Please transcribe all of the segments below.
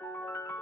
Música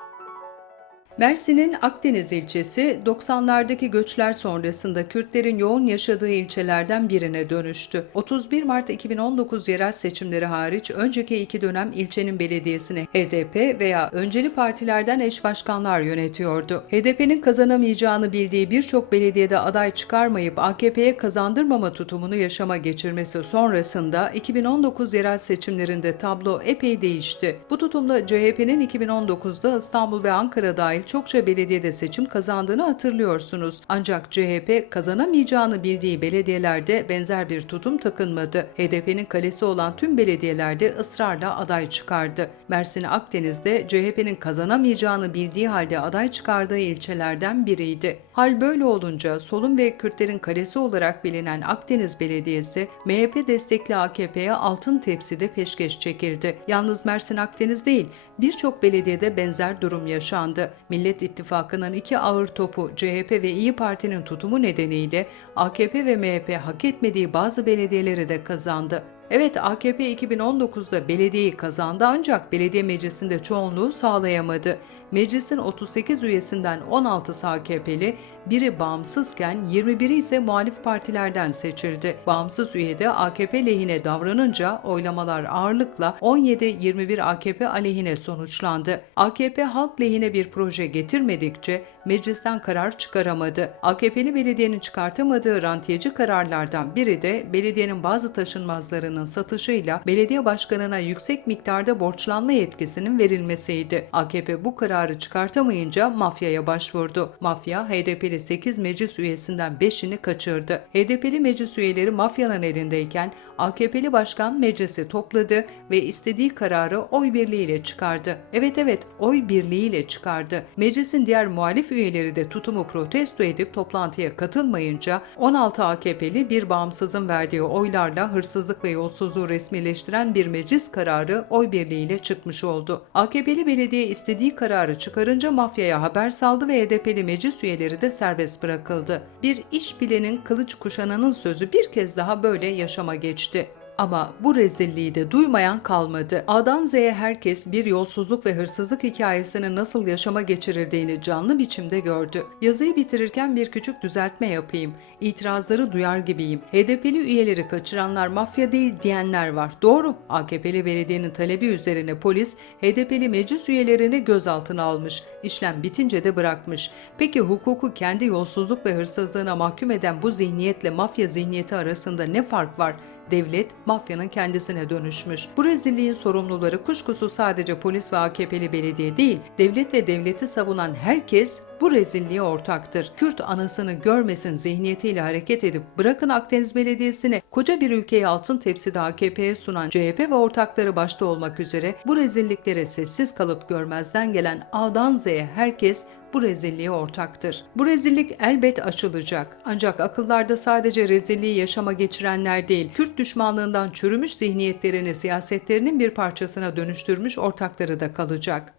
Mersin'in Akdeniz ilçesi 90'lardaki göçler sonrasında Kürtlerin yoğun yaşadığı ilçelerden birine dönüştü. 31 Mart 2019 yerel seçimleri hariç önceki iki dönem ilçenin belediyesini HDP veya önceli partilerden eş başkanlar yönetiyordu. HDP'nin kazanamayacağını bildiği birçok belediyede aday çıkarmayıp AKP'ye kazandırmama tutumunu yaşama geçirmesi sonrasında 2019 yerel seçimlerinde tablo epey değişti. Bu tutumla CHP'nin 2019'da İstanbul ve Ankara dahil çokça belediyede seçim kazandığını hatırlıyorsunuz. Ancak CHP kazanamayacağını bildiği belediyelerde benzer bir tutum takınmadı. HDP'nin kalesi olan tüm belediyelerde ısrarla aday çıkardı. Mersin Akdeniz'de CHP'nin kazanamayacağını bildiği halde aday çıkardığı ilçelerden biriydi. Hal böyle olunca solun ve Kürtlerin kalesi olarak bilinen Akdeniz Belediyesi MHP destekli AKP'ye altın tepside peşkeş çekildi. Yalnız Mersin Akdeniz değil, birçok belediyede benzer durum yaşandı. Millet İttifakı'nın iki ağır topu CHP ve İyi Parti'nin tutumu nedeniyle AKP ve MHP hak etmediği bazı belediyeleri de kazandı. Evet AKP 2019'da belediyeyi kazandı ancak belediye meclisinde çoğunluğu sağlayamadı. Meclisin 38 üyesinden 16'sı AKP'li, biri bağımsızken 21'i ise muhalif partilerden seçildi. Bağımsız üye de AKP lehine davranınca oylamalar ağırlıkla 17-21 AKP aleyhine sonuçlandı. AKP halk lehine bir proje getirmedikçe meclisten karar çıkaramadı. AKP'li belediyenin çıkartamadığı rantiyeci kararlardan biri de belediyenin bazı taşınmazlarının satışıyla belediye başkanına yüksek miktarda borçlanma yetkisinin verilmesiydi. AKP bu kararı çıkartamayınca mafyaya başvurdu. Mafya HDP'li 8 meclis üyesinden 5'ini kaçırdı. HDP'li meclis üyeleri mafyanın elindeyken AKP'li başkan meclisi topladı ve istediği kararı oy birliğiyle çıkardı. Evet evet oy birliğiyle çıkardı. Meclisin diğer muhalif üyeleri de tutumu protesto edip toplantıya katılmayınca 16 AKP'li bir bağımsızın verdiği oylarla hırsızlık ve yolsuzluğu resmileştiren bir meclis kararı oy birliğiyle çıkmış oldu. AKP'li belediye istediği kararı çıkarınca mafyaya haber saldı ve HDP'li meclis üyeleri de serbest bırakıldı. Bir iş bilenin kılıç kuşananın sözü bir kez daha böyle yaşama geçti. Ama bu rezilliği de duymayan kalmadı. A'dan Z'ye herkes bir yolsuzluk ve hırsızlık hikayesini nasıl yaşama geçirildiğini canlı biçimde gördü. Yazıyı bitirirken bir küçük düzeltme yapayım. İtirazları duyar gibiyim. HDP'li üyeleri kaçıranlar mafya değil diyenler var. Doğru. AKP'li belediyenin talebi üzerine polis HDP'li meclis üyelerini gözaltına almış. İşlem bitince de bırakmış. Peki hukuku kendi yolsuzluk ve hırsızlığına mahkum eden bu zihniyetle mafya zihniyeti arasında ne fark var? Devlet mafyanın kendisine dönüşmüş. Bu rezilliğin sorumluları kuşkusuz sadece polis ve AKP'li belediye değil, devlet ve devleti savunan herkes bu rezilliğe ortaktır. Kürt anasını görmesin zihniyetiyle hareket edip bırakın Akdeniz Belediyesi'ne koca bir ülkeyi altın tepside AKP'ye sunan CHP ve ortakları başta olmak üzere bu rezilliklere sessiz kalıp görmezden gelen A'dan Z'ye herkes bu rezilliğe ortaktır. Bu rezillik elbet aşılacak. Ancak akıllarda sadece rezilliği yaşama geçirenler değil, Kürt düşmanlığından çürümüş zihniyetlerini siyasetlerinin bir parçasına dönüştürmüş ortakları da kalacak.